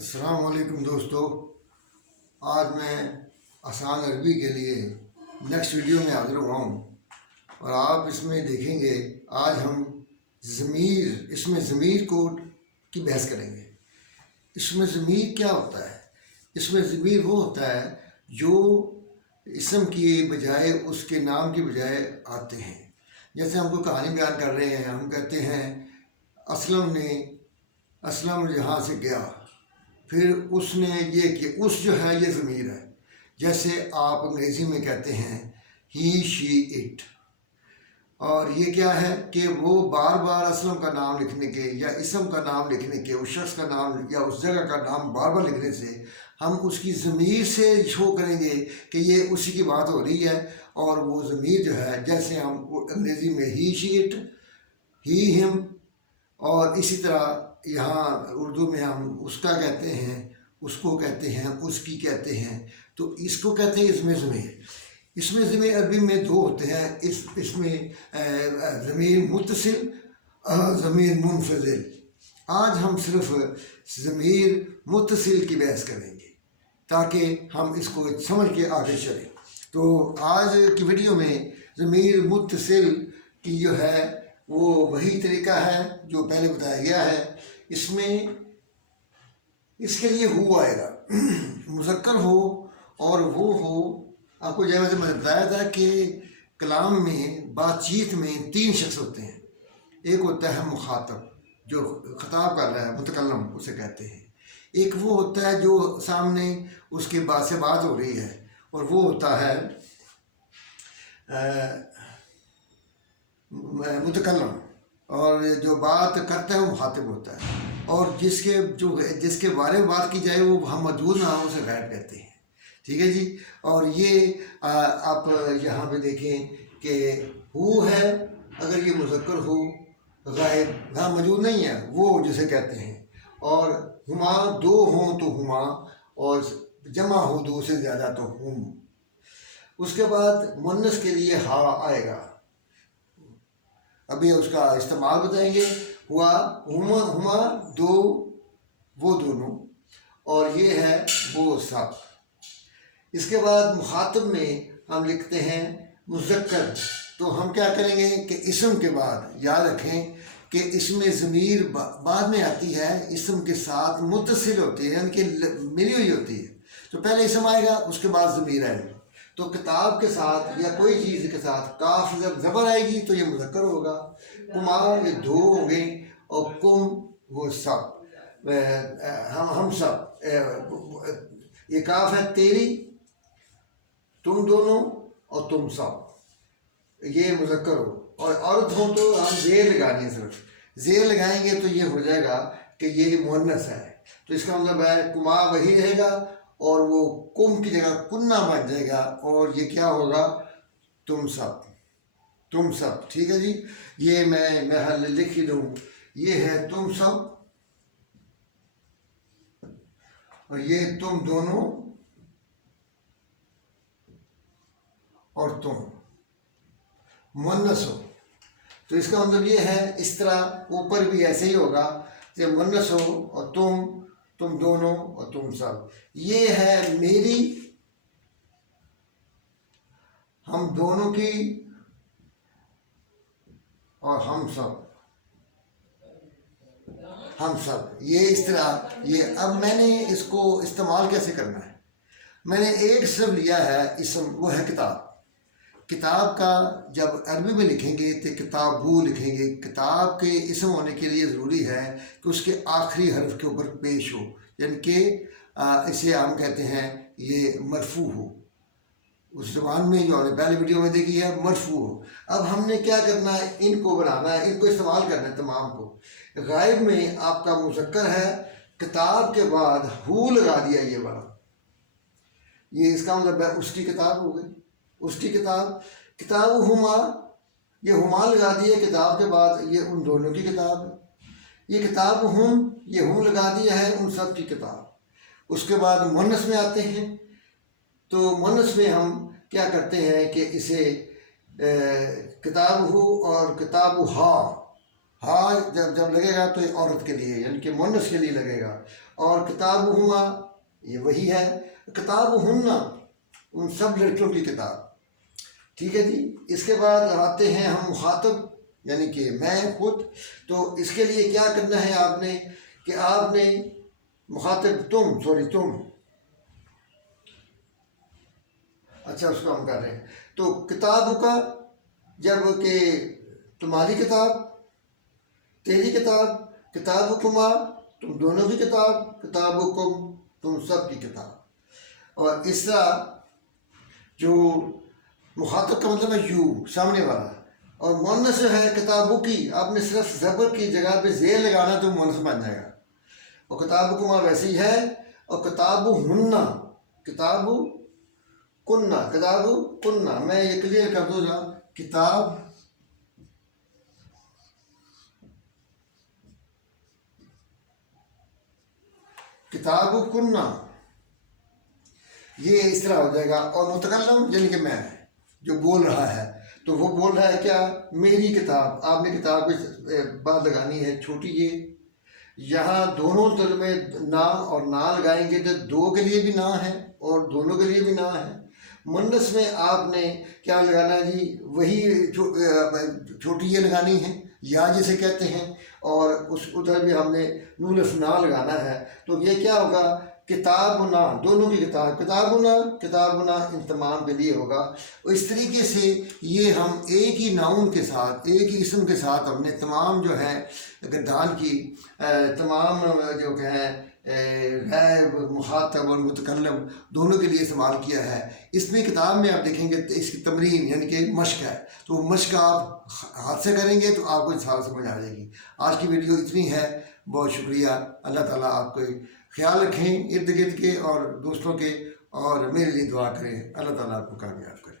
السلام علیکم دوستو، آج میں آسان عربی کے لیے نیکسٹ ویڈیو میں حاضر ہوا ہوں اور آپ اس میں دیکھیں گے آج ہم ضمیر کی بحث کریں گے۔ اس میں ضمیر کیا ہوتا ہے؟ اس میں ضمیر وہ ہوتا ہے جو اسم کی بجائے اس کے نام کی بجائے آتے ہیں۔ جیسے ہم کوئی کہانی بیان کر رہے ہیں، ہم کہتے ہیں اسلم یہاں سے گیا، پھر اس نے یہ کہ اس جو ہے یہ ضمیر ہے۔ جیسے آپ انگریزی میں کہتے ہیں ہی شی اٹ، اور یہ کیا ہے کہ وہ بار بار اسلم کا نام لکھنے کے یا اسم کا نام لکھنے کے، اس شخص کا نام یا اس جگہ کا نام بار بار لکھنے سے ہم اس کی ضمیر سے شو کریں گے کہ یہ اسی کی بات ہو رہی ہے۔ اور وہ ضمیر جو ہے، جیسے ہم انگریزی میں ہی شی اٹ، ہی ہم، اور اسی طرح یہاں اردو میں ہم اس کا کہتے ہیں، اس کو کہتے ہیں، اس کی کہتے ہیں، تو اس کو کہتے ہیں اسم ضمیر۔ اسم ضمیر عربی میں دو ہوتے ہیں، اس میں ضمیر متصل، ضمیر منفصل۔ آج ہم صرف ضمیر متصل کی بحث کریں گے تاکہ ہم اس کو سمجھ کے آگے چلیں۔ تو آج کی ویڈیو میں ضمیر متصل کی جو ہے وہ وہی طریقہ ہے جو پہلے بتایا گیا ہے۔ اس میں اس کے لیے ہو آئے گا، مذکر ہو اور وہ ہو۔ آپ کو جیسے میں نے بتایا تھا کہ کلام میں، بات چیت میں تین شخص ہوتے ہیں۔ ایک ہوتا ہے مخاطب جو خطاب کر رہا ہے، متکلم اسے کہتے ہیں۔ ایک وہ ہوتا ہے جو سامنے اس کے بات سے بات ہو رہی ہے، اور وہ ہوتا ہے متکلم، اور جو بات کرتا ہے وہ مخاطب ہوتا ہے، اور جس کے بارے میں بات کی جائے وہ ہم موجود نہ ہوں اسے غائب کہتے ہیں۔ ٹھیک ہے جی۔ اور یہ آپ یہاں پہ دیکھیں کہ ہو ہے، اگر یہ مذکر ہو، غائب یہاں موجود نہیں ہے، وہ جسے کہتے ہیں۔ اور ہما دو ہوں تو ہما، اور جمع ہو دو سے زیادہ تو ہم۔ اس کے بعد مؤنث کے لیے ہا آئے گا، ابھی اس کا استعمال بتائیں گے۔ ہوا، ہما دو، وہ دونوں، اور یہ ہے وہ سب۔ اس کے بعد مخاطب میں ہم لکھتے ہیں مذکر، تو ہم کیا کریں گے کہ اسم کے بعد یاد رکھیں کہ اسم ضمیر بعد میں آتی ہے، اسم کے ساتھ متصل ہوتی ہے، یعنی کہ ملی ہوئی ہوتی ہے۔ تو پہلے اسم آئے گا، اس کے بعد ضمیر آئے گا۔ تو کتاب کے ساتھ یا کوئی چیز کے ساتھ کاف جب زبر آئے گی تو یہ مذکر ہوگا۔ کما یہ دو ہو گئے، اور کم وہ سب، ہم سب۔ یہ کاف ہے تیری، تم دونوں، اور تم سب، یہ مذکر ہو۔ اور عورت ہو تو ہم زیر لگانی ہے، صرف زیر لگائیں گے تو یہ ہو جائے گا کہ یہ مؤنث ہے۔ تو اس کا مطلب ہے کما وہی رہے گا، اور وہ کم کی جگہ کنہ بن جائے گا، اور یہ کیا ہوگا؟ تم سب، تم سب۔ ٹھیک ہے جی۔ یہ میں حل لکھ ہی دوں، یہ ہے تم سب، اور یہ تم دونوں، اور تم مؤنث ہو۔ تو اس کا مطلب یہ ہے، اس طرح اوپر بھی ایسے ہی ہوگا کہ مؤنث ہو، اور تم دونوں، اور تم سب۔ یہ ہے میری، ہم دونوں کی، اور ہم سب، ہم سب۔ یہ اس طرح یہ اب میں نے اس کو استعمال کیسے کرنا ہے؟ میں نے ایک صرف لیا ہے اسم، وہ ہے کتاب۔ کتاب کا جب عربی میں لکھیں گے تو کتابو لکھیں گے۔ کتاب کے اسم ہونے کے لیے ضروری ہے کہ اس کے آخری حرف کے اوپر پیش ہو، یعنی کہ اسے ہم کہتے ہیں یہ مرفوع ہو۔ اس زبان میں جو ہم نے پہلے ویڈیو میں دیکھی ہے مرفوع ہو۔ اب ہم نے کیا کرنا ہے؟ ان کو بنانا ہے، ان کو استعمال کرنا ہے تمام کو۔ غائب میں آپ کا مذکر ہے، کتاب کے بعد ہو لگا دیا، یہ والا، یہ اس کا مطلب ہے اس کی کتاب ہو گئی، اس کی کتاب۔ کتاب ہما، یہ ہما لگا دیا کتاب کے بعد، یہ ان دونوں کی کتاب ہے۔ یہ کتاب ہم، یہ ہم لگا دیا ہے ان سب کی کتاب۔ اس کے بعد مؤنث میں آتے ہیں، تو مؤنث میں ہم کیا کرتے ہیں کہ اسے کتاب ہو اور کتاب ہا، ہاں جب جب لگے گا تو یہ عورت کے لیے یعنی کہ مونس کے لیے لگے گا. اور کتابہما یہ وہی ہے. کتابہن ان سب لڑکیوں کی کتاب. ٹھیک ہے جی. اس کے بعد آتے ہیں ہم مخاطب یعنی کہ میں خود. تو اس کے لیے کیا کرنا ہے آپ نے کہ آپ نے مخاطب تم اچھا اس کو ہم کر رہے ہیں. تو کتاب کا جب کہ تمہاری کتاب، تیری کتاب، کتابکما تم دونوں کی کتاب، کتابکم تم سب کی کتاب. اور اس طرح جو مخاطب کا مطلب ہے یو سامنے والا. اور مونس جو ہے کتابوں کی آپ نے صرف زبر کی جگہ پہ زیر لگانا تو مونس بن جائے گا. اور کتابکما ویسے ہی ہے. اور کتابہن کتابکنہ میں یہ کلیئر کر دوں گا. کتابکنہ یہ اس طرح ہو جائے گا. اور متکلم یعنی کہ میں جو بول رہا ہے تو وہ بول رہا ہے کیا؟ میری کتاب. آپ نے کتاب کی بات لگانی ہے چھوٹی. یہ یہاں دونوں طرف میں نا اور نا لگائیں گے تو دو کے لیے بھی نا ہے اور دونوں کے لیے بھی نا ہے. منس میں آپ نے کیا لگانا ہے جی؟ وہی چھوٹی یہ لگانی ہے یا جسے کہتے ہیں. اور اس ادھر بھی ہم نے نون نا لگانا ہے. تو یہ کیا ہوگا؟ کتابنا دونوں کی کتاب. کتابنا ان تمام کے لیے ہوگا. اس طریقے سے یہ ہم ایک ہی ناؤن کے ساتھ ایک ہی اسم کے ساتھ ہم نے تمام جو ہے گردان کی تمام جو کہ ہیں غائب، مخاطب اور متکلم دونوں کے لیے استعمال کیا ہے. اس میں کتاب میں آپ دیکھیں گے اس کی تمرین یعنی کہ مشق ہے. تو وہ مشق آپ ہاتھ سے کریں گے تو آپ کو سال سمجھ آ جائے گی. آج کی ویڈیو اتنی ہے. بہت شکریہ. اللہ تعالیٰ آپ کو خیال رکھیں ارد گرد کے اور دوستوں کے، اور میرے لیے دعا کریں. اللہ تعالیٰ آپ کو کامیاب کرے.